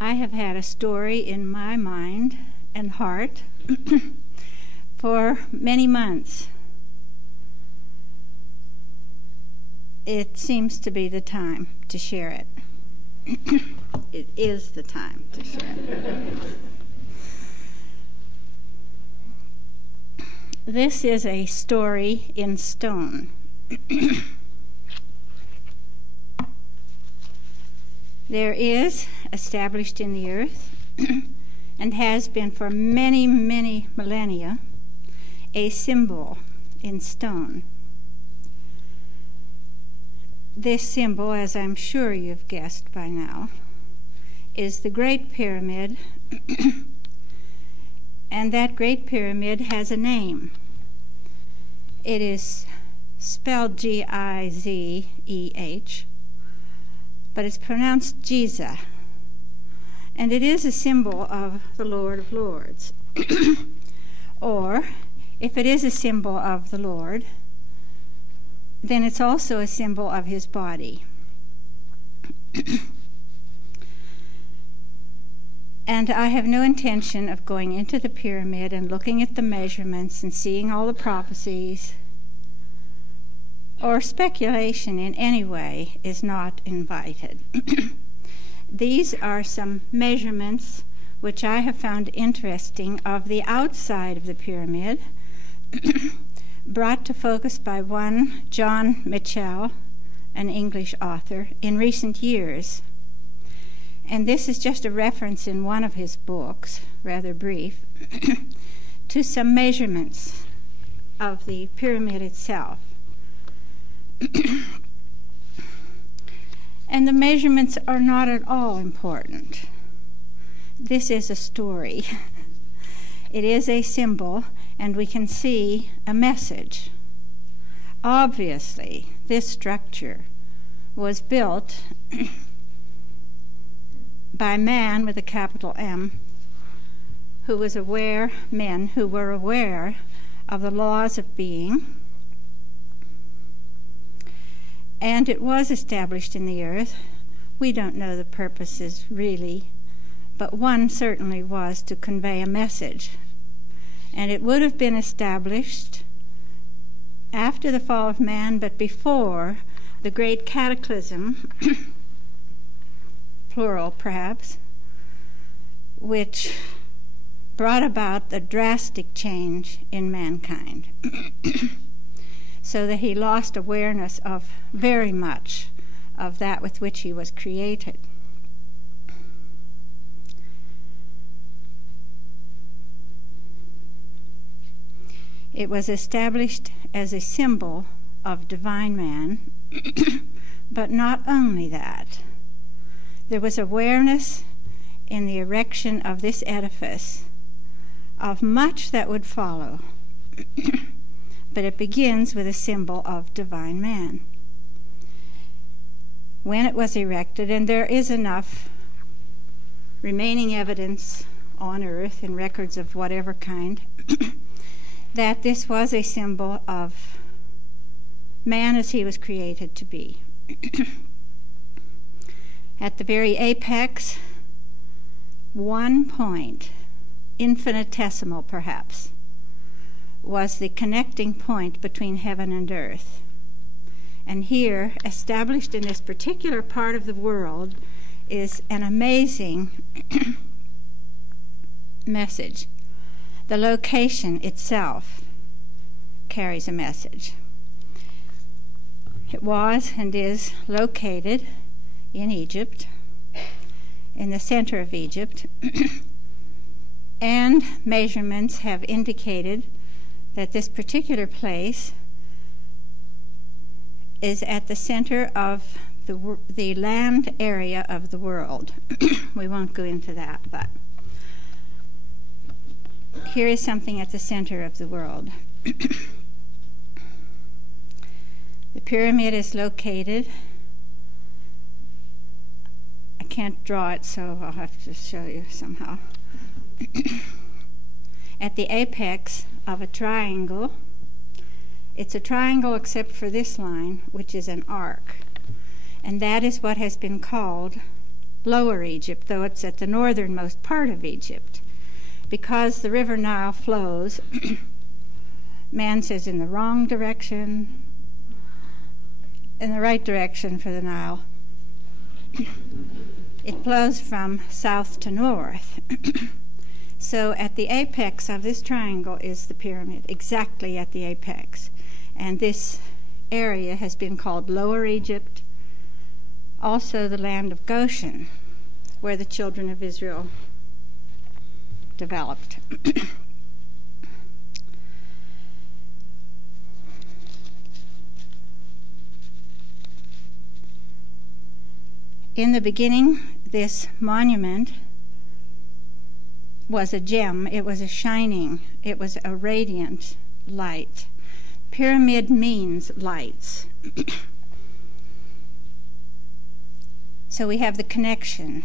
I have had a story in my mind and heart for many months. It seems to be the time to share it. It is the time to share it. This is a story in stone. There is, established in the earth, and has been for many, many millennia, a symbol in stone. This symbol, as I'm sure you've guessed by now, is the Great Pyramid, and that Great Pyramid has a name. It is spelled Gizeh, but it's pronounced Giza. And it is a symbol of the Lord of Lords. Or, if it is a symbol of the Lord, then it's also a symbol of his body. And I have no intention of going into the pyramid and looking at the measurements and seeing all the prophecies, or speculation in any way is not invited. These are some measurements which I have found interesting of the outside of the pyramid, brought to focus by one John Mitchell, an English author, in recent years. And this is just a reference in one of his books, rather brief, to some measurements of the pyramid itself. And the measurements are not at all important. This is a story. It is a symbol, and we can see a message. Obviously, this structure was built by man with a capital M, men who were aware of the laws of being, and it was established in the earth. We don't know the purposes really, but one certainly was to convey a message. And it would have been established after the fall of man, but before the great cataclysm, plural perhaps, which brought about the drastic change in mankind, so that he lost awareness of very much of that with which he was created. It was established as a symbol of divine man, but not only that. There was awareness in the erection of this edifice of much that would follow, but it begins with a symbol of divine man. When it was erected, and there is enough remaining evidence on earth in records of whatever kind, that this was a symbol of man as he was created to be. At the very apex, one point, infinitesimal perhaps, was the connecting point between heaven and earth. And here, established in this particular part of the world, is an amazing message. The location itself carries a message. It was and is located in Egypt, in the center of Egypt, and measurements have indicated that this particular place is at the center of the land area of the world. We won't go into that, but here is something at the center of the world. The pyramid is located, I can't draw it, so I'll have to show you somehow, at the apex of a triangle. It's a triangle except for this line, which is an arc. And that is what has been called Lower Egypt, though it's at the northernmost part of Egypt. Because the river Nile flows, man says in the wrong direction, in the right direction for the Nile. It flows from south to north. So at the apex of this triangle is the pyramid, exactly at the apex. And this area has been called Lower Egypt, also the land of Goshen, where the children of Israel developed. In the beginning, this monument was a gem. It was a shining, it was a radiant light Pyramid means lights. So we have the connection,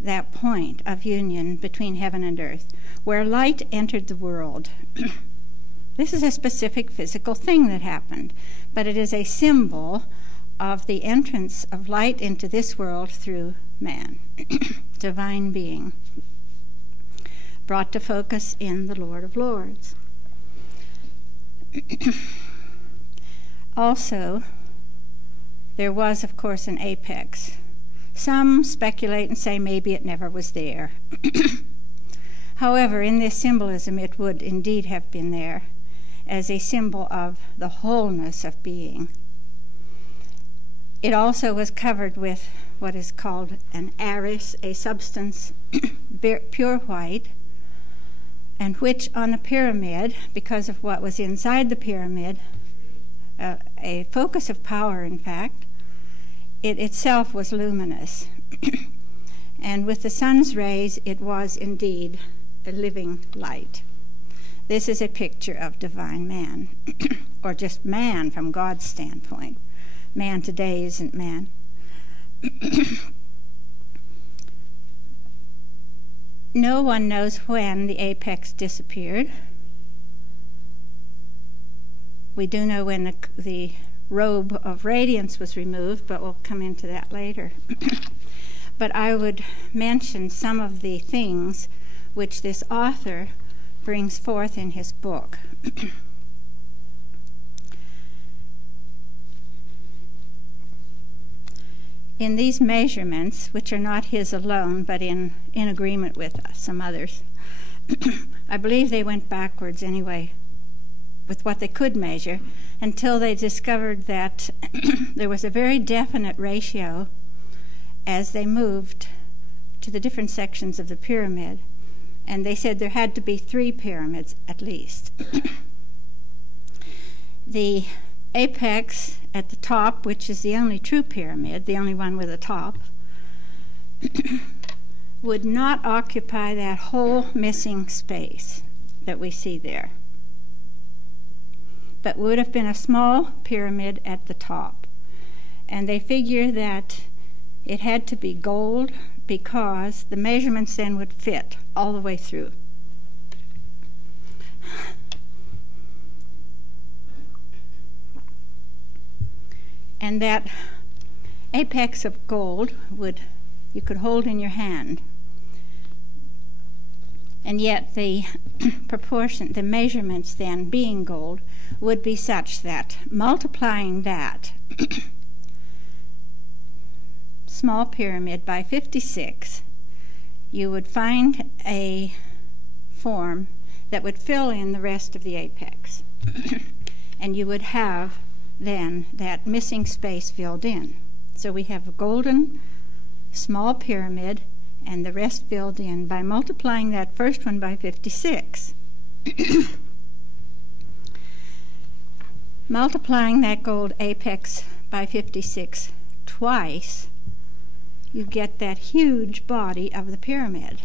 that point of union between heaven and earth, where light entered the world. This is a specific physical thing that happened, but it is a symbol of the entrance of light into this world through man, divine being, brought to focus in the Lord of Lords. Also, there was, of course, an apex. Some speculate and say maybe it never was there. However, in this symbolism, it would indeed have been there as a symbol of the wholeness of being. It also was covered with what is called an aris, a substance pure white, and which on the pyramid, because of what was inside the pyramid, a focus of power, in fact, it itself was luminous. And with the sun's rays, it was indeed a living light. This is a picture of divine man, or just man from God's standpoint. Man today isn't man. No one knows when the apex disappeared. We do know when the robe of radiance was removed, but we'll come into that later. But I would mention some of the things which this author brings forth in his book. In these measurements, which are not his alone, but in agreement with some others, I believe they went backwards anyway with what they could measure until they discovered that there was a very definite ratio as they moved to the different sections of the pyramid. And they said there had to be 3 pyramids at least. The apex at the top, which is the only true pyramid, the only one with a top, would not occupy that whole missing space that we see there, but would have been a small pyramid at the top. And they figure that it had to be gold because the measurements then would fit all the way through. And that apex of gold you could hold in your hand. And yet the proportion, the measurements then being gold, would be such that multiplying that small pyramid by 56, you would find a form that would fill in the rest of the apex. And you would have then that missing space filled in. So we have a golden small pyramid and the rest filled in by multiplying that first one by 56. Multiplying that gold apex by 56 twice, you get that huge body of the pyramid.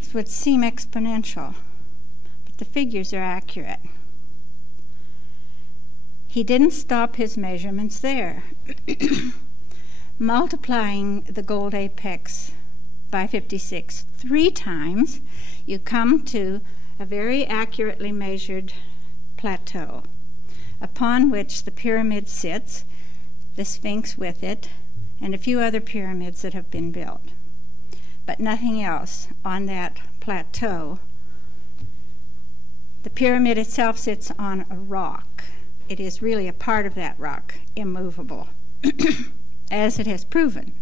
This would seem exponential, but the figures are accurate. He didn't stop his measurements there. Multiplying the gold apex by 56 3 times, you come to a very accurately measured plateau upon which the pyramid sits, the Sphinx with it, and a few other pyramids that have been built. But nothing else on that plateau. The pyramid itself sits on a rock. It is really a part of that rock, immovable, as it has proven.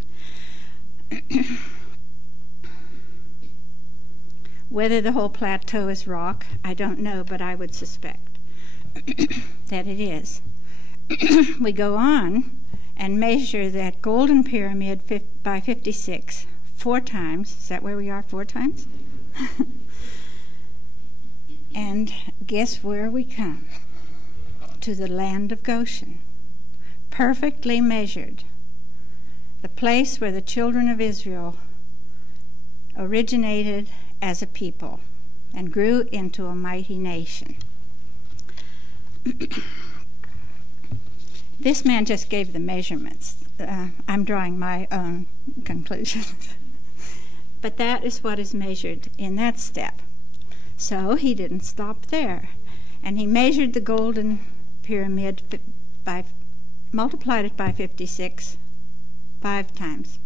Whether the whole plateau is rock, I don't know, but I would suspect that it is. We go on and measure that golden pyramid by 56 4 times. Is that where we are? 4 times? And guess where we come? To the land of Goshen, perfectly measured, the place where the children of Israel originated as a people and grew into a mighty nation. This man just gave the measurements. I'm drawing my own conclusions. But that is what is measured in that step. So he didn't stop there. And he measured the golden pyramid, multiplied it by 56 5 times.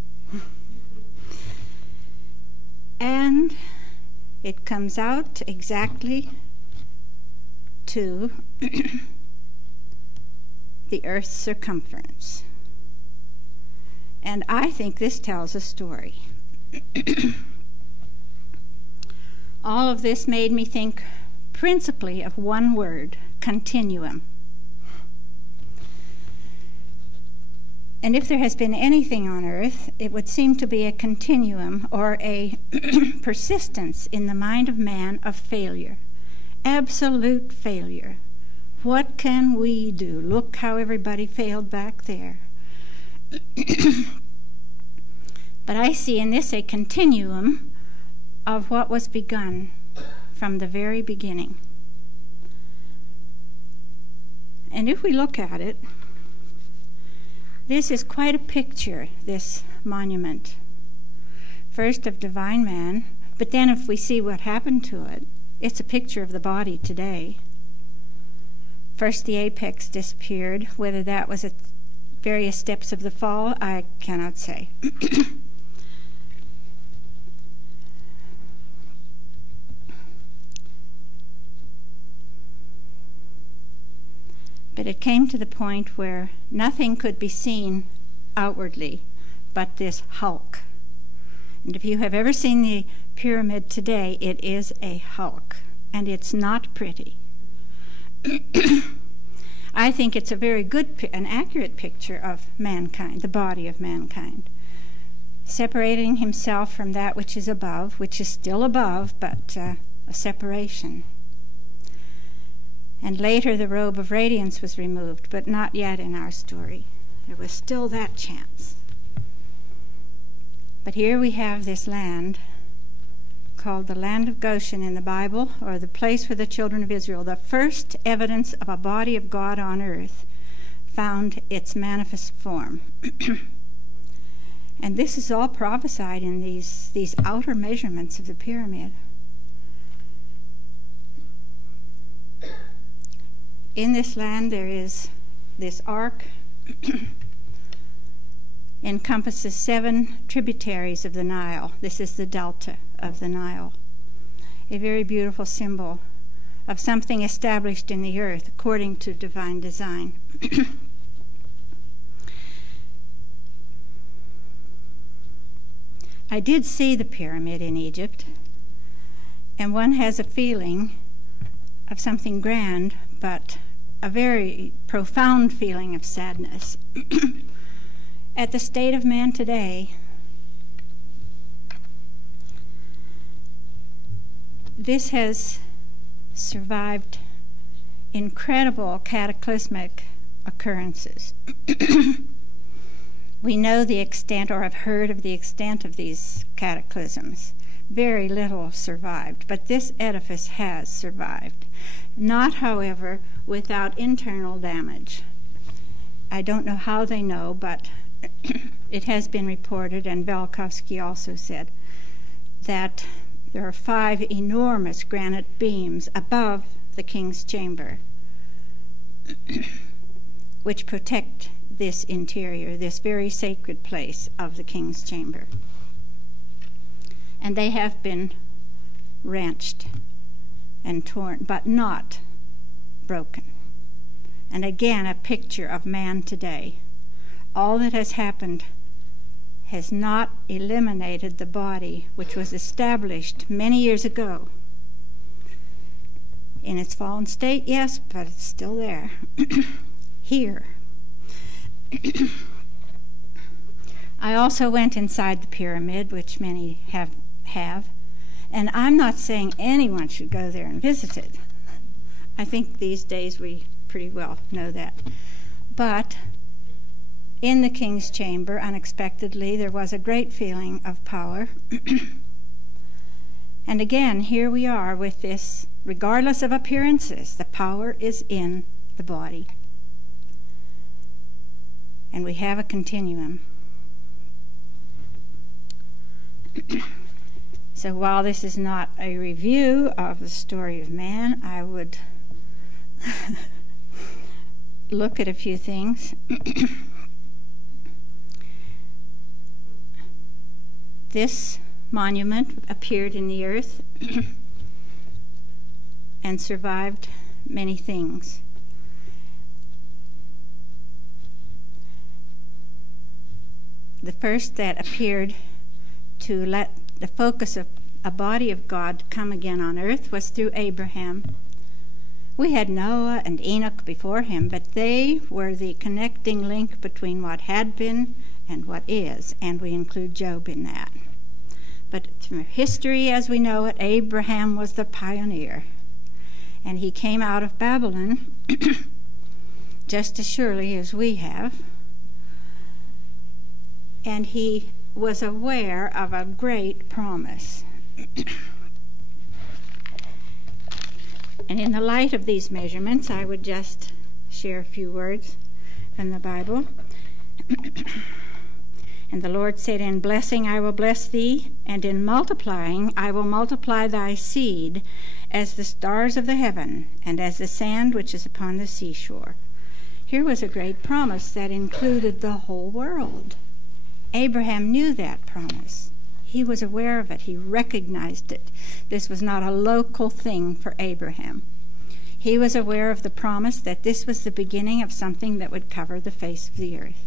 And it comes out exactly to the Earth's circumference. And I think this tells a story. All of this made me think principally of one word, continuum. And if there has been anything on earth, it would seem to be a continuum or a persistence in the mind of man of failure, absolute failure. What can we do? Look how everybody failed back there. But I see in this a continuum of what was begun from the very beginning. And if we look at it, this is quite a picture, this monument. First of divine man, but then if we see what happened to it, it's a picture of the body today. First the apex disappeared. Whether that was at various steps of the fall, I cannot say. But it came to the point where nothing could be seen outwardly but this hulk. And if you have ever seen the pyramid today, it is a hulk, and it's not pretty. I think it's a very good, an accurate picture of mankind, the body of mankind, separating himself from that which is above, which is still above, but a separation. And later the robe of radiance was removed, but not yet in our story. There was still that chance. But here we have this land called the land of Goshen in the Bible, or the place for the children of Israel. The first evidence of a body of God on earth found its manifest form. And this is all prophesied in these outer measurements of the pyramid. In this land there is this ark, encompasses 7 tributaries of the Nile. This is the delta of the Nile. A very beautiful symbol of something established in the earth according to divine design. I did see the pyramid in Egypt, and one has a feeling of something grand, but a very profound feeling of sadness. At the state of man today, this has survived incredible cataclysmic occurrences. We know the extent, or have heard of the extent of these cataclysms. Very little survived, but this edifice has survived. Not, however, without internal damage. I don't know how they know, but it has been reported, and Velikovsky also said, that there are 5 enormous granite beams above the king's chamber which protect this interior, this very sacred place of the king's chamber. And they have been wrenched and torn, but not broken. And again, a picture of man today. All that has happened has not eliminated the body which was established many years ago. In its fallen state, yes, but it's still there. Here. I also went inside the pyramid, which many have, and I'm not saying anyone should go there and visit it. I think these days we pretty well know that. But in the king's chamber, unexpectedly, there was a great feeling of power. And again, here we are with this, regardless of appearances, the power is in the body. And we have a continuum. So while this is not a review of the story of man, I would look at a few things. This monument appeared in the earth and survived many things. The first that appeared to let the focus of a body of God come again on earth was through Abraham. We had Noah and Enoch before him, but they were the connecting link between what had been and what is, and we include Job in that. But from history as we know it, Abraham was the pioneer, and he came out of Babylon just as surely as we have, and he was aware of a great promise. And in the light of these measurements, I would just share a few words from the Bible. And the Lord said, "In blessing I will bless thee, and in multiplying I will multiply thy seed as the stars of the heaven, and as the sand which is upon the seashore." Here was a great promise that included the whole world. Abraham knew that promise. He was aware of it. He recognized it. This was not a local thing for Abraham. He was aware of the promise that this was the beginning of something that would cover the face of the earth.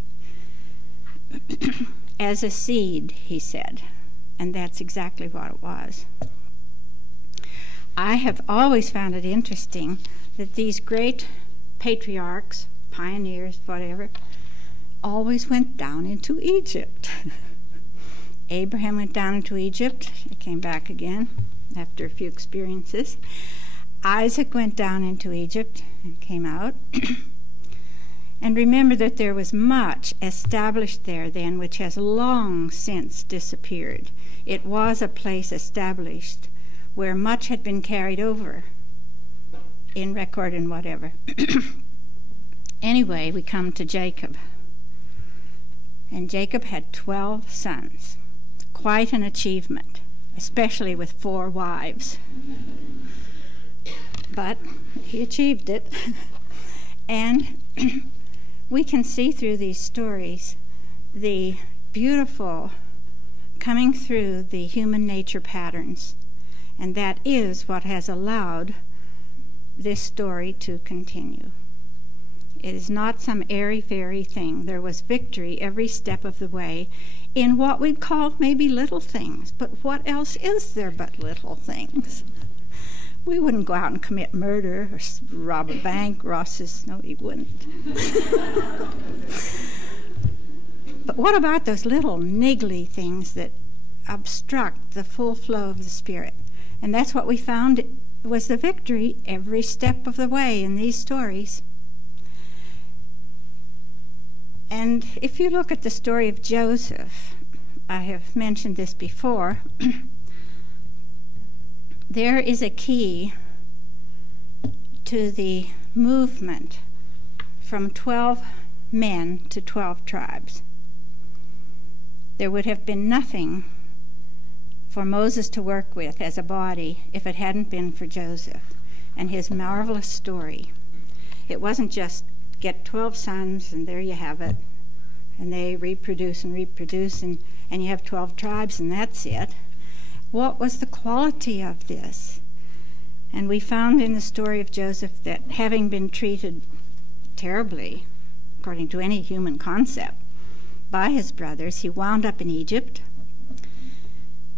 As a seed, he said, and that's exactly what it was. I have always found it interesting that these great patriarchs, pioneers, whatever, always went down into Egypt. Abraham went down into Egypt. He came back again after a few experiences. Isaac went down into Egypt and came out. And remember that there was much established there then which has long since disappeared. It was a place established where much had been carried over in record and whatever. Anyway, we come to Jacob. And Jacob had 12 sons. Quite an achievement, especially with 4 wives. But he achieved it. And we can see through these stories the beautiful coming through the human nature patterns. And that is what has allowed this story to continue. It is not some airy-fairy thing. There was victory every step of the way in what we'd call maybe little things. But what else is there but little things? We wouldn't go out and commit murder or rob a bank. Ross says, no, he wouldn't. But what about those little niggly things that obstruct the full flow of the Spirit? And that's what we found was the victory every step of the way in these stories. And if you look at the story of Joseph, I have mentioned this before, there is a key to the movement from 12 men to 12 tribes. There would have been nothing for Moses to work with as a body if it hadn't been for Joseph and his marvelous story. It wasn't just get 12 sons and there you have it, and they reproduce and you have 12 tribes and that's it. What was the quality of this? And we found in the story of Joseph that having been treated terribly, according to any human concept, by his brothers, he wound up in Egypt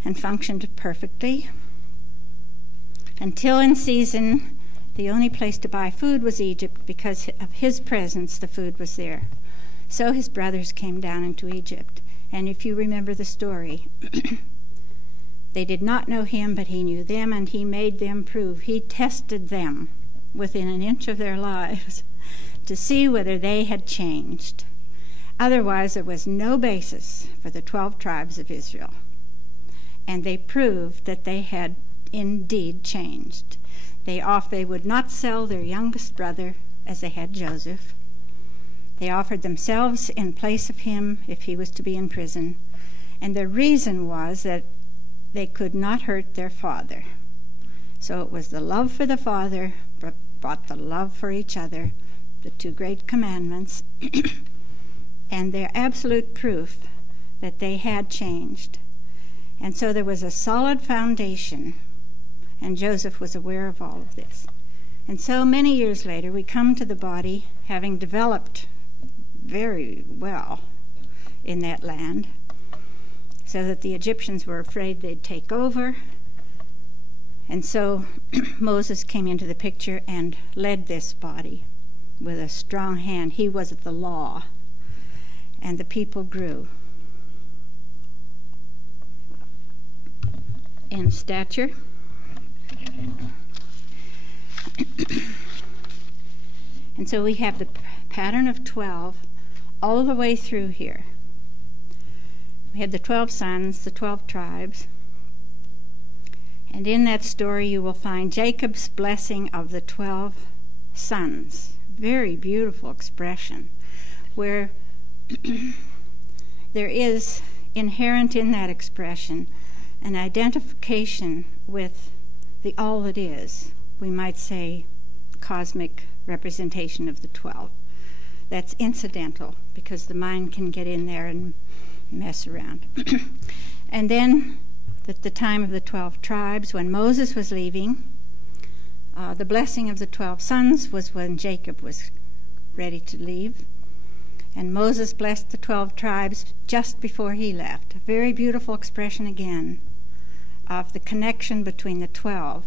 and functioned perfectly until in season the only place to buy food was Egypt. Because of his presence, the food was there. So his brothers came down into Egypt. And if you remember the story, they did not know him, but he knew them, and he made them prove. He tested them within an inch of their lives to see whether they had changed. Otherwise, there was no basis for the 12 tribes of Israel. And they proved that they had indeed changed. They would not sell their youngest brother as they had Joseph. They offered themselves in place of him if he was to be in prison. And the reason was that they could not hurt their father. So it was the love for the Father brought the love for each other, the two great commandments, and their absolute proof that they had changed. And so there was a solid foundation, and Joseph was aware of all of this. And so many years later, we come to the body, having developed very well in that land, so that the Egyptians were afraid they'd take over. And so Moses came into the picture and led this body with a strong hand. He was the law, and the people grew in stature. And so we have the pattern of 12 all the way through here. We had the 12 sons, the 12 tribes. And in that story you will find Jacob's blessing of the 12 sons. Very beautiful expression, where there is inherent in that expression an identification with the all that is. We might say cosmic representation of the 12. That's incidental, because the mind can get in there and mess around. And then at the time of the 12 tribes, when Moses was leaving, the blessing of the 12 sons was when Jacob was ready to leave. And Moses blessed the 12 tribes just before he left. A very beautiful expression again of the connection between the 12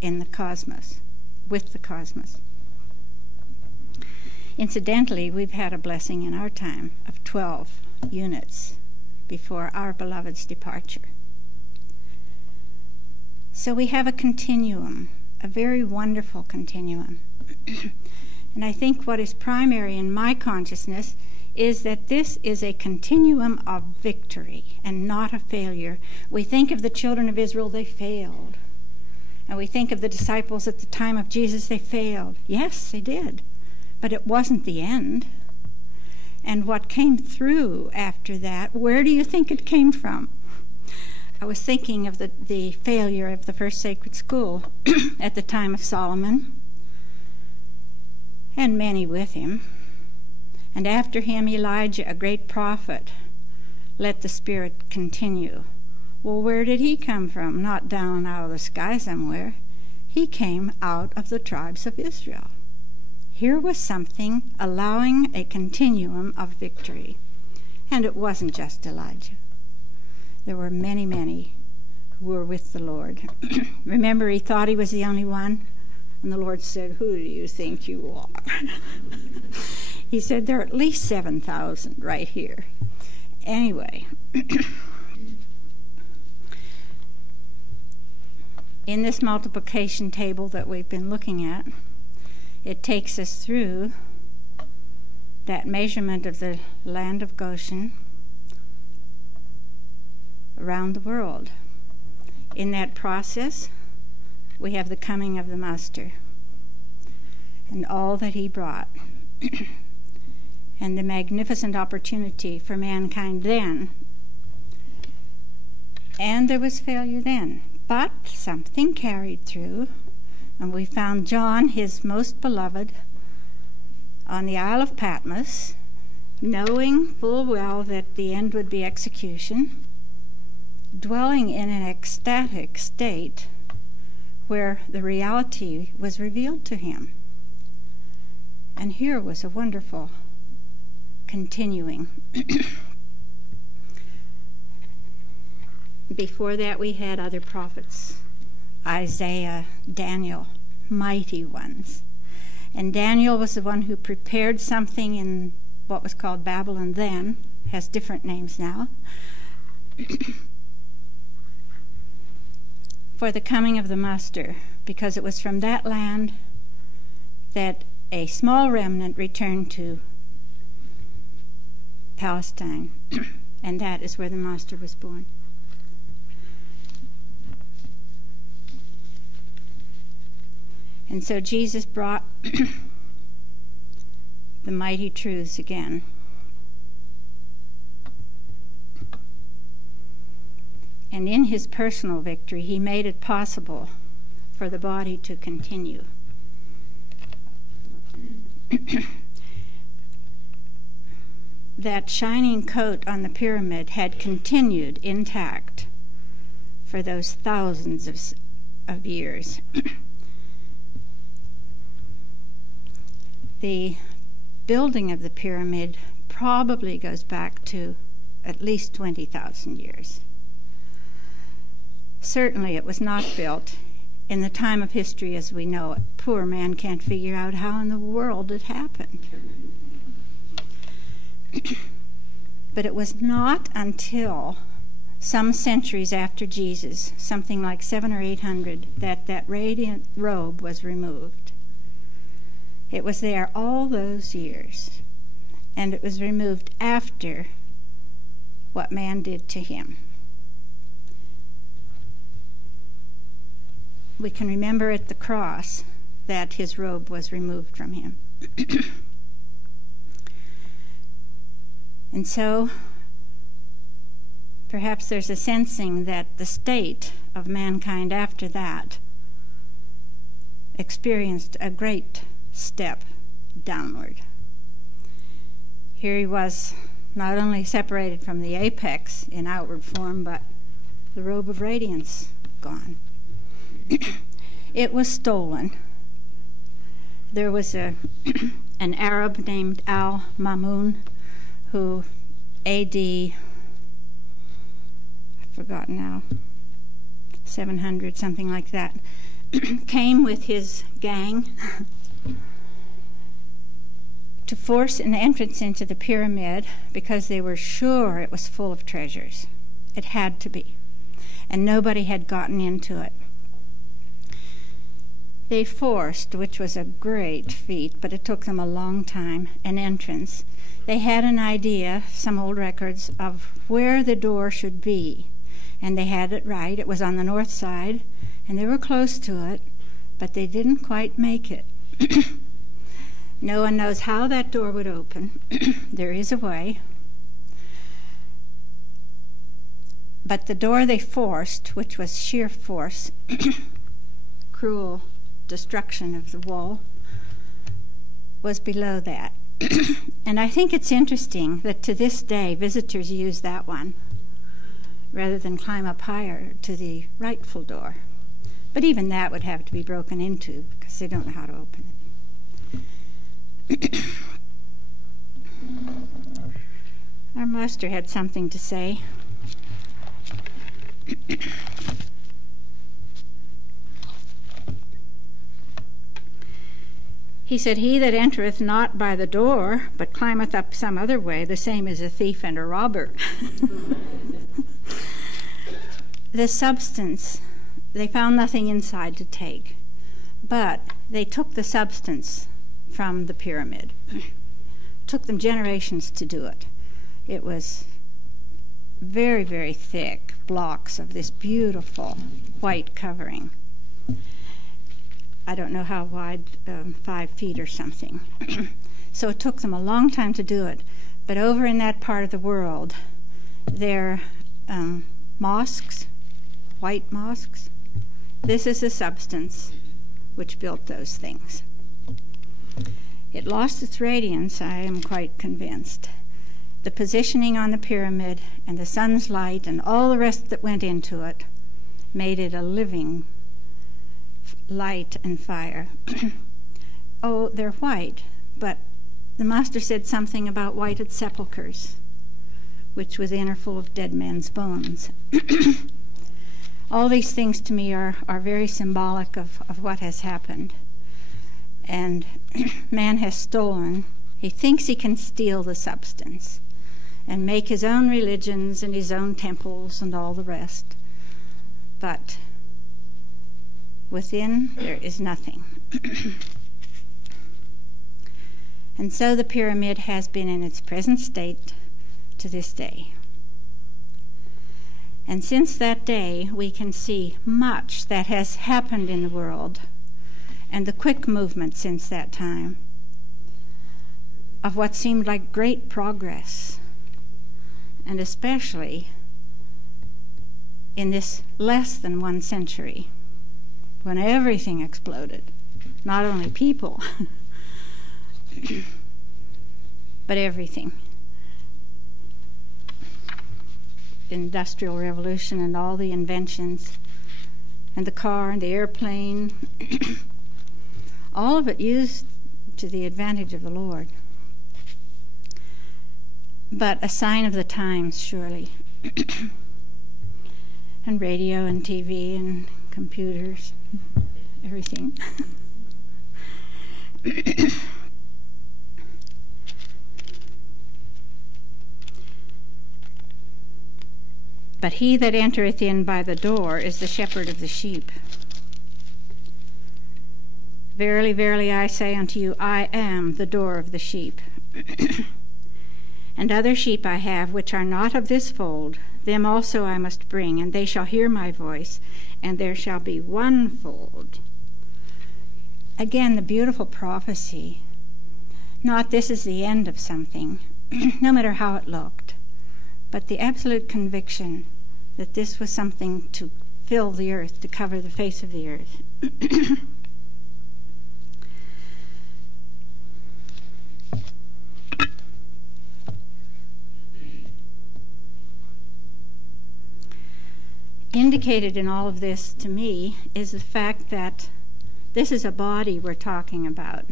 in the cosmos, with the cosmos. Incidentally, we've had a blessing in our time of 12 units before our beloved's departure. So we have a continuum, a very wonderful continuum. And I think what is primary in my consciousness is that this is a continuum of victory and not a failure. We think of the children of Israel, they failed. And we think of the disciples at the time of Jesus, they failed. Yes, they did. But it wasn't the end. And what came through after that, where do you think it came from? I was thinking of the failure of the first sacred school at the time of Solomon, and many with him. And after him, Elijah, a great prophet, let the Spirit continue. Well, where did he come from? Not down out of the sky somewhere. He came out of the tribes of Israel. Here was something allowing a continuum of victory. And it wasn't just Elijah. There were many, many who were with the Lord. Remember, he thought he was the only one? And the Lord said, "Who do you think you are?" He said, "There are at least 7,000 right here." Anyway, in this multiplication table that we've been looking at, it takes us through that measurement of the land of Goshen around the world. In that process, we have the coming of the Master and all that he brought, and the magnificent opportunity for mankind then. And there was failure then, but something carried through, and we found John, his most beloved, on the Isle of Patmos, knowing full well that the end would be execution, dwelling in an ecstatic state where the reality was revealed to him. And here was a wonderful continuing. Before that, we had other prophets, Isaiah, Daniel, mighty ones. And Daniel was the one who prepared something in what was called Babylon then, has different names now, for the coming of the Master, because it was from that land that a small remnant returned to Palestine, and that is where the Master was born. And so Jesus brought the mighty truths again. And in his personal victory, he made it possible for the body to continue. That shining coat on the pyramid had continued intact for those thousands of years. The building of the pyramid probably goes back to at least 20,000 years. Certainly it was not built in the time of history as we know it. Poor man can't figure out how in the world it happened. But it was not until some centuries after Jesus, something like 700 or 800, that radiant robe was removed. It was there all those years, and it was removed after what man did to him. We can remember at the cross that his robe was removed from him. And so, perhaps there's a sensing that the state of mankind after that experienced a great step downward. Here he was not only separated from the apex in outward form, but the robe of radiance gone. It was stolen. There was an Arab named Al-Mamun who A.D., I've forgotten now, 700, something like that, came with his gang to force an entrance into the pyramid because they were sure it was full of treasures. It had to be. And nobody had gotten into it. They forced, which was a great feat, but it took them a long time, an entrance. They had an idea, some old records, of where the door should be. And they had it right. It was on the north side, and they were close to it, but they didn't quite make it. No one knows how that door would open. There is a way. But the door they forced, which was sheer force, cruel destruction of the wall, was below that. And I think it's interesting that to this day visitors use that one rather than climb up higher to the rightful door. But even that would have to be broken into because they don't know how to open it. Our master had something to say. He said, "He that entereth not by the door, but climbeth up some other way, the same is a thief and a robber." The substance, they found nothing inside to take, but they took the substance from the pyramid. Took them generations to do it. It was very, very thick blocks of this beautiful white covering. I don't know how wide, 5 feet or something. So it took them a long time to do it. But over in that part of the world, there are mosques, white mosques. This is the substance which built those things. It lost its radiance, I am quite convinced. The positioning on the pyramid and the sun's light and all the rest that went into it made it a living light and fire. Oh, they're white, but the master said something about whited sepulchres, which within are full of dead men's bones. All these things to me are very symbolic of what has happened. And man has stolen. He thinks he can steal the substance and make his own religions and his own temples and all the rest. But within, there is nothing. And so the pyramid has been in its present state to this day. And since that day, we can see much that has happened in the world and the quick movement since that time. of what seemed like great progress, and especially in this less than 1 century, when everything exploded, not only people, but everything. Industrial revolution and all the inventions, and the car and the airplane, all of it used to the advantage of the Lord. But a sign of the times, surely. And radio and TV and computers, everything. But he that entereth in by the door is the shepherd of the sheep. Verily, verily, I say unto you, I am the door of the sheep. And other sheep I have, which are not of this fold, them also I must bring, and they shall hear my voice, and there shall be one fold. Again, the beautiful prophecy. Not this is the end of something, no matter how it looked, but the absolute conviction that this was something to fill the earth, to cover the face of the earth. Indicated in all of this to me is the fact that this is a body we're talking about.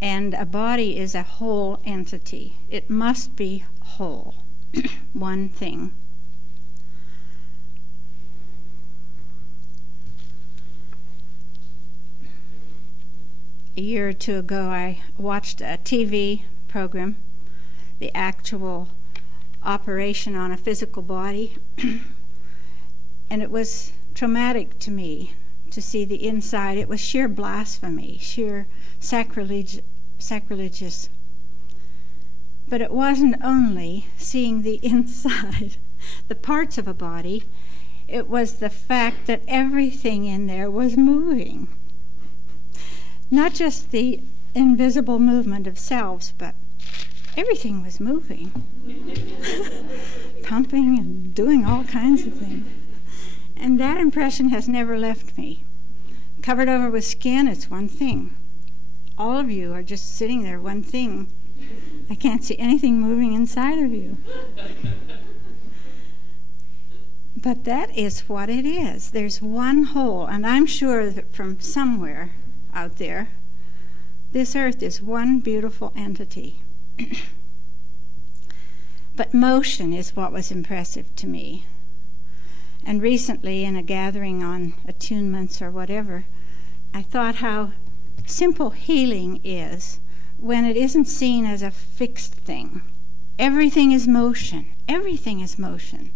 And a body is a whole entity. It must be whole, one thing. A year or two ago, I watched a TV program, the actual operation on a physical body, and it was traumatic to me to see the inside. It was sheer blasphemy, sheer sacrilegious. But it wasn't only seeing the inside, the parts of a body. It was the fact that everything in there was moving. Not just the invisible movement of cells, but everything was moving. Pumping and doing all kinds of things. And that impression has never left me. Covered over with skin, it's one thing. All of you are just sitting there, one thing. I can't see anything moving inside of you. But that is what it is. There's one whole, and I'm sure that from somewhere out there, this earth is one beautiful entity. But motion is what was impressive to me. And recently, in a gathering on attunements or whatever, I thought how simple healing is when it isn't seen as a fixed thing. Everything is motion. Everything is motion.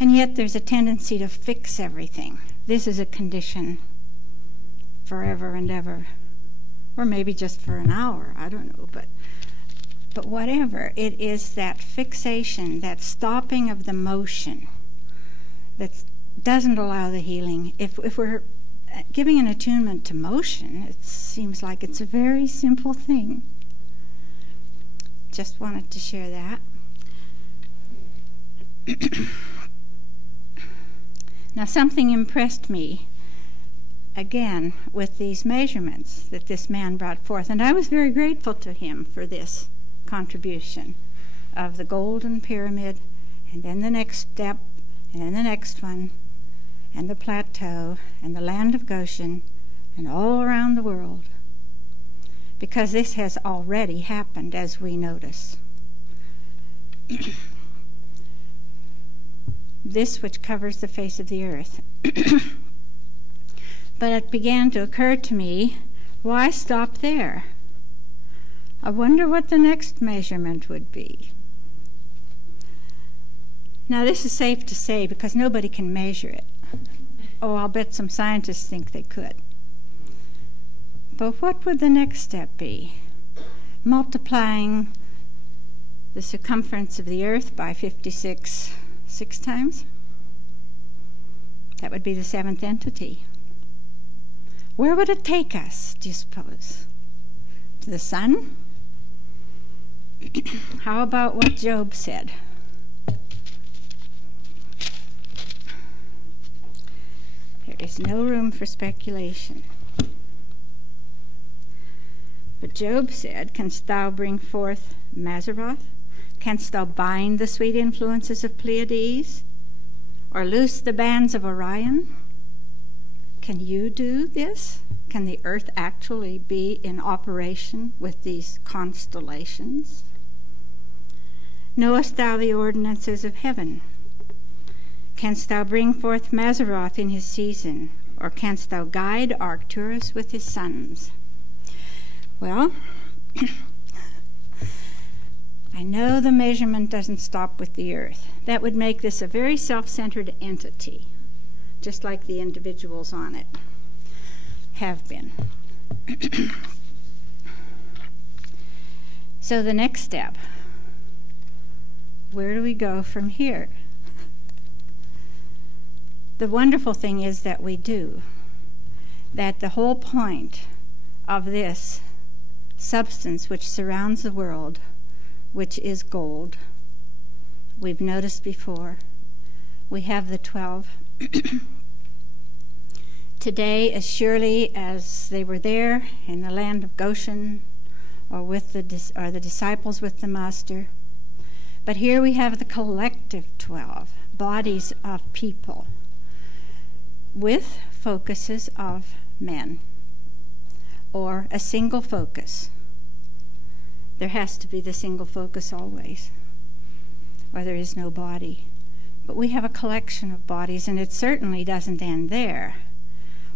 And yet there's a tendency to fix everything. This is a condition forever and ever. Or maybe just for an hour, I don't know. But whatever, it is that fixation, that stopping of the motion that doesn't allow the healing. If we're giving an attunement to motion, it seems like it's a very simple thing. Just wanted to share that. Now, something impressed me, again, with these measurements that this man brought forth, and I was very grateful to him for this contribution of the golden pyramid, and then the next step, and then the next one, and the plateau, and the land of Goshen, and all around the world, because this has already happened, as we notice. This which covers the face of the earth. But it began to occur to me, why stop there? I wonder what the next measurement would be. Now, this is safe to say because nobody can measure it. Oh, I'll bet some scientists think they could. But what would the next step be? Multiplying the circumference of the earth by 56 times? That would be the seventh entity. where would it take us, do you suppose? To the sun? How about what Job said? There is no room for speculation. But Job said, canst thou bring forth Mazzaroth? Canst thou bind the sweet influences of Pleiades? Or loose the bands of Orion? Can you do this? Can the earth actually be in operation with these constellations? Knowest thou the ordinances of heaven? Canst thou bring forth Mazzaroth in his season? Or canst thou guide Arcturus with his sons? Well, I know the measurement doesn't stop with the earth. That would make this a very self-centered entity, just like the individuals on it have been. So the next step, where do we go from here? The wonderful thing is that we do. That the whole point of this substance which surrounds the world, which is gold, we've noticed before, we have the 12. Today, as surely as they were there in the land of Goshen, or with the disciples with the master, but here we have the collective 12 bodies of people with focuses of men, or a single focus. There has to be the single focus always, or there is no body. But we have a collection of bodies, and it certainly doesn't end there.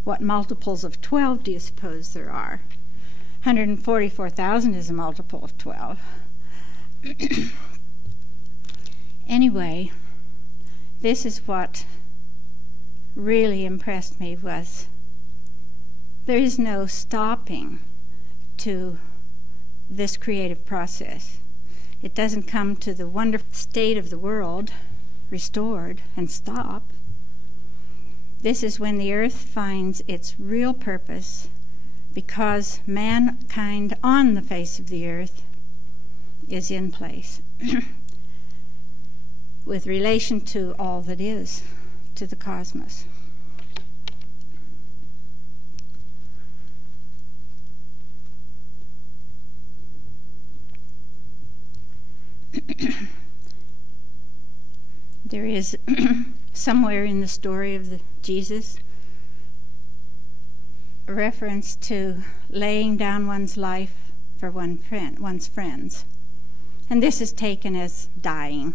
What multiples of 12 do you suppose there are? 144,000 is a multiple of 12. Anyway, this is what really impressed me, was there is no stopping to this creative process. It doesn't come to the wonderful state of the world restored and stop. This is when the earth finds its real purpose, because mankind on the face of the earth is in place with relation to all that is, to the cosmos. There is somewhere in the story of Jesus a reference to laying down one's life for one's friends. And this is taken as dying.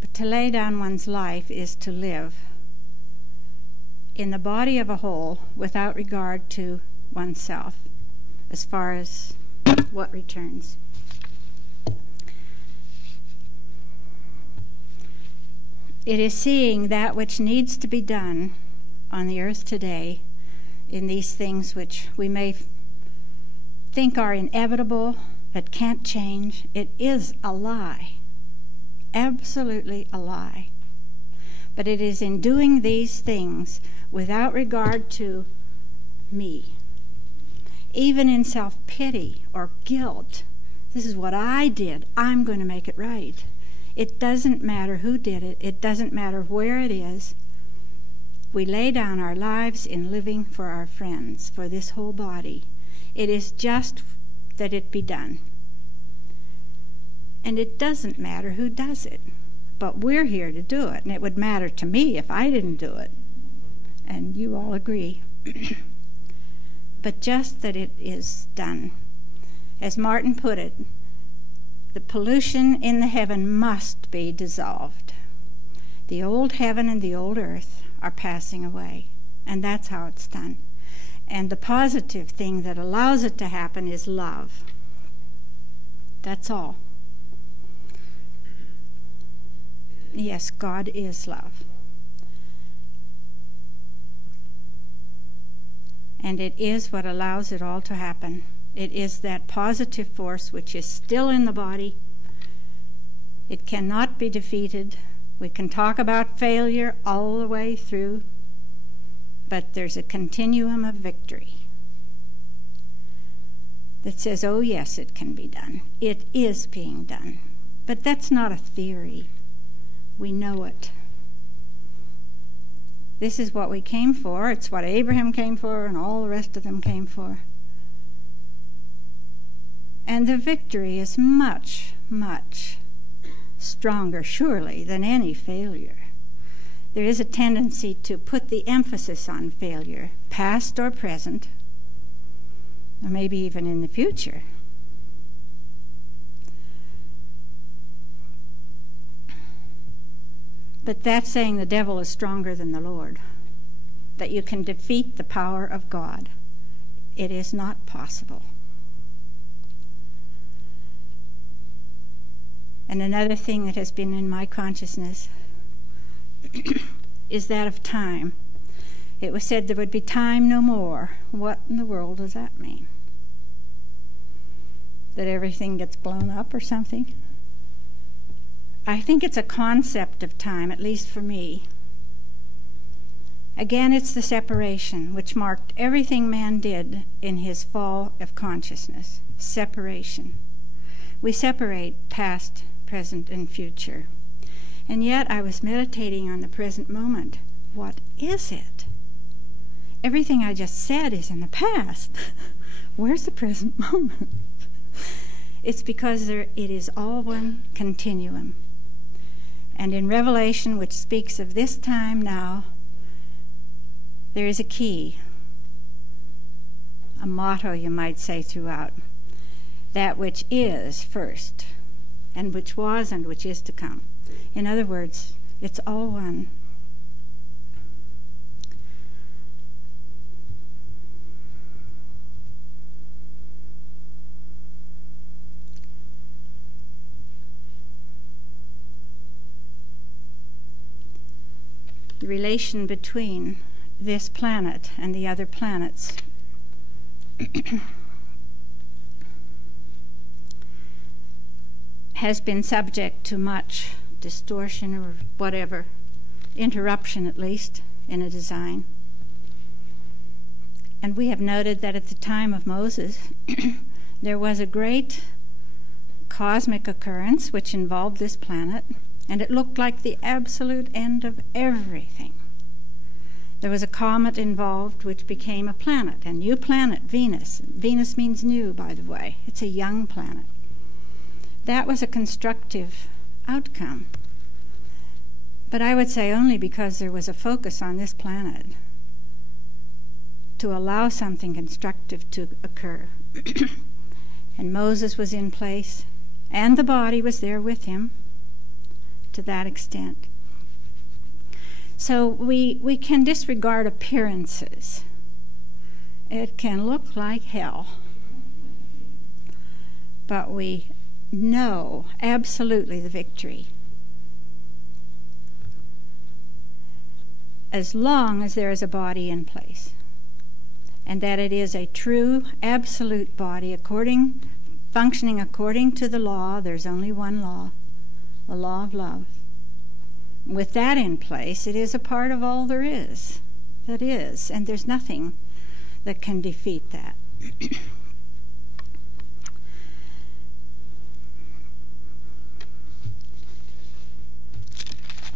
But to lay down one's life is to live in the body of a whole without regard to oneself, as far as what returns. It is seeing that which needs to be done on the earth today in these things which we may think are inevitable, that can't change. It is a lie, absolutely a lie. But it is in doing these things without regard to me, even in self-pity or guilt. This is what I did. I'm going to make it right. It doesn't matter who did it. It doesn't matter where it is. We lay down our lives in living for our friends, for this whole body. It is just that it be done. And it doesn't matter who does it. But we're here to do it. And it would matter to me if I didn't do it. And you all agree. But just that it is done. As Martin put it, the pollution in the heaven must be dissolved. The old heaven and the old earth are passing away, and that's how it's done. And the positive thing that allows it to happen is love. That's all. Yes, God is love. And it is what allows it all to happen. It is that positive force which is still in the body. It cannot be defeated. We can talk about failure all the way through but there's a continuum of victory that says, oh yes, it can be done. It is being done. But that's not a theory. We know it. This is what we came for. It's what Abraham came for and all the rest of them came for. And the victory is much, much stronger, surely, than any failure. There is a tendency to put the emphasis on failure, past or present, or maybe even in the future. But that's saying the devil is stronger than the Lord, that you can defeat the power of God. It is not possible. And another thing that has been in my consciousness is that of time. It was said there would be time no more. What in the world does that mean? That everything gets blown up or something? I think it's a concept of time, at least for me. Again, it's the separation which marked everything man did in his fall of consciousness. Separation. We separate past, present, and future. And yet I was meditating on the present moment. What is it? Everything I just said is in the past. Where's the present moment? It's because it is all one continuum. And in Revelation, which speaks of this time now, there is a key, a motto, you might say, throughout. That which is first, and which was, and which is to come. In other words, it's all one. The relation between this planet and the other planets has been subject to much distortion or whatever, interruption at least, in a design. And we have noted that at the time of Moses, there was a great cosmic occurrence which involved this planet, and it looked like the absolute end of everything. There was a comet involved which became a planet, a new planet, Venus. Venus means new, by the way. It's a young planet. That was a constructive outcome. But I would say only because there was a focus on this planet to allow something constructive to occur. And Moses was in place, and the body was there with him to that extent. So we can disregard appearances. It can look like hell. But we know absolutely the victory. As long as there is a body in place. And that it is a true, absolute body functioning according to the law. There's only one law, the law of love. With that in place, it is a part of all there is. That is, and there's nothing that can defeat that.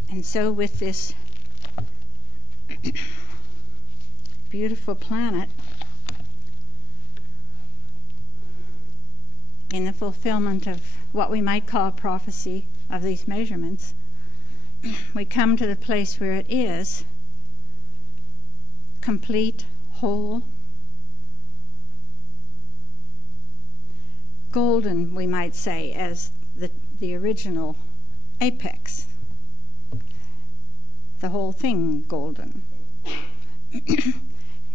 And so with this beautiful planet, in the fulfillment of what we might call prophecy of these measurements, we come to the place where it is complete, whole, golden, we might say, as the original apex. The whole thing golden.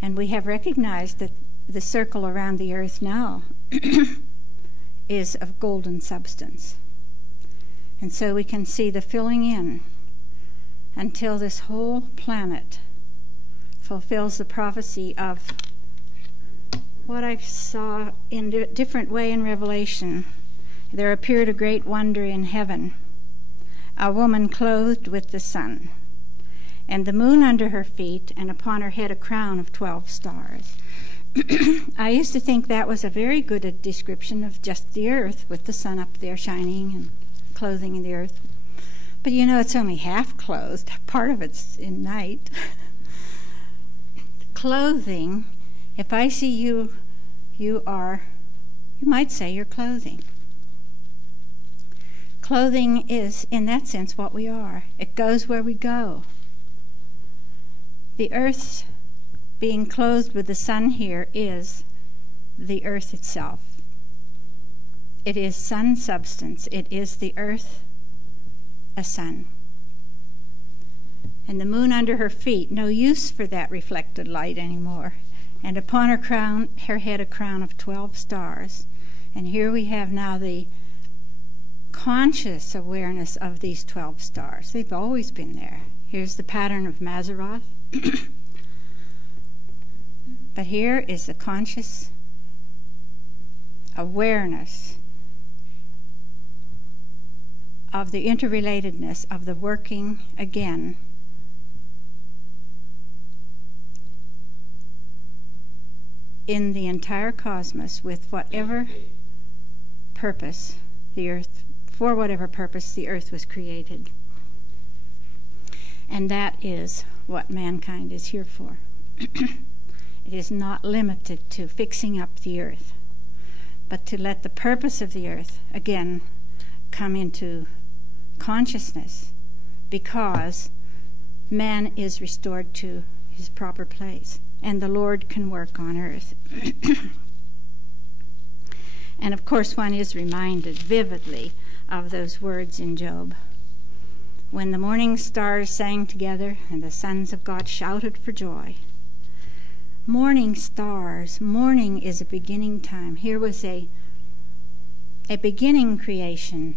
And we have recognized that the circle around the earth now is of golden substance. And so we can see the filling in until this whole planet fulfills the prophecy of what I saw in a different way in Revelation. There appeared a great wonder in heaven, a woman clothed with the sun, and the moon under her feet, and upon her head a crown of 12 stars. I used to think that was a very good description of just the earth, with the sun up there shining and clothing in the earth. But you know, it's only half clothed. Part of it's in night. Clothing, if I see you, you might say you're clothing. Clothing is, in that sense, what we are. It goes where we go. The earth being clothed with the sun here is the earth itself. It is sun substance. It is the earth, a sun. And the moon under her feet, no use for that reflected light anymore. And upon her head a crown of 12 stars. And here we have now the conscious awareness of these 12 stars. They've always been there. Here's the pattern of Mazzaroth. But here is the conscious awareness of the interrelatedness of the working again in the entire cosmos with whatever purpose the earth, for whatever purpose the earth was created. And that is what mankind is here for. It is not limited to fixing up the earth, but to let the purpose of the earth again come into consciousness, because man is restored to his proper place, and the Lord can work on earth. And of course one is reminded vividly of those words in Job. When the morning stars sang together and the sons of God shouted for joy. Morning stars, morning is a beginning time. Here was a beginning creation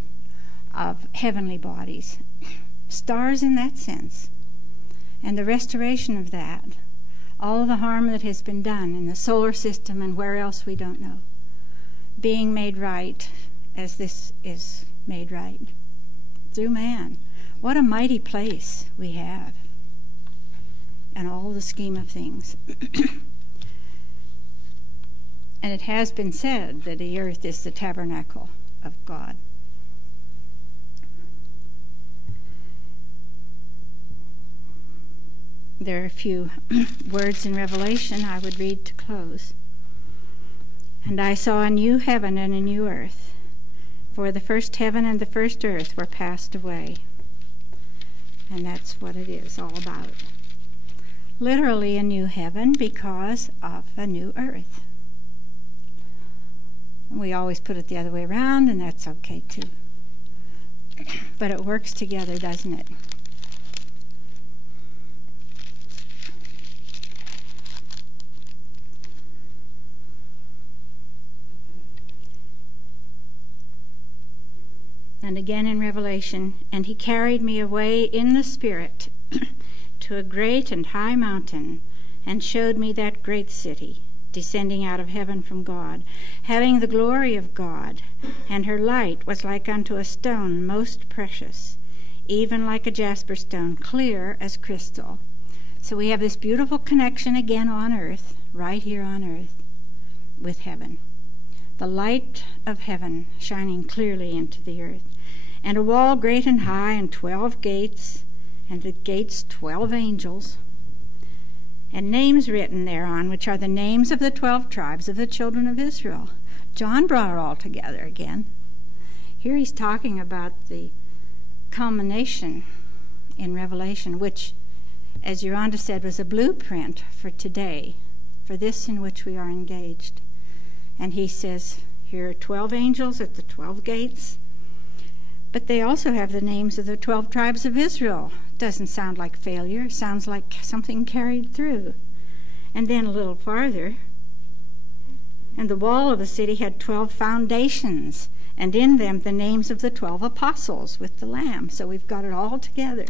of heavenly bodies. Stars in that sense. And the restoration of that. All the harm that has been done in the solar system and where else we don't know. Being made right as this is made right. Through man. What a mighty place we have. And all the scheme of things. And it has been said that the earth is the tabernacle of God. There are a few words in Revelation I would read to close. And I saw a new heaven and a new earth, for the first heaven and the first earth were passed away. And that's what it is all about. Literally a new heaven because of a new earth. We always put it the other way around, and that's okay too. But it works together, doesn't it? And again in Revelation, and he carried me away in the Spirit to a great and high mountain, and showed me that great city, descending out of heaven from God, having the glory of God, and her light was like unto a stone most precious, even like a jasper stone, clear as crystal. So we have this beautiful connection again on earth, right here on earth, with heaven. The light of heaven shining clearly into the earth. And a wall great and high, and 12 gates, and the gates 12 angels, and names written thereon, which are the names of the 12 tribes of the children of Israel. John brought it all together again. Here he's talking about the culmination in Revelation, which, as Yolanda said, was a blueprint for today, for this in which we are engaged. And he says, here are 12 angels at the 12 gates, but they also have the names of the 12 tribes of Israel. Doesn't sound like failure. Sounds like something carried through. And then a little farther, and the wall of the city had 12 foundations, and in them the names of the 12 apostles with the Lamb. So we've got it all together.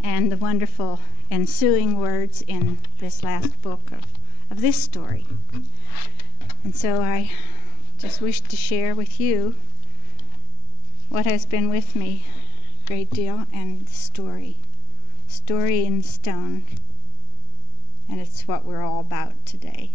And the wonderful ensuing words in this last book of this story. And so I just wish to share with you what has been with me a great deal, and story in stone. And it's what we're all about today.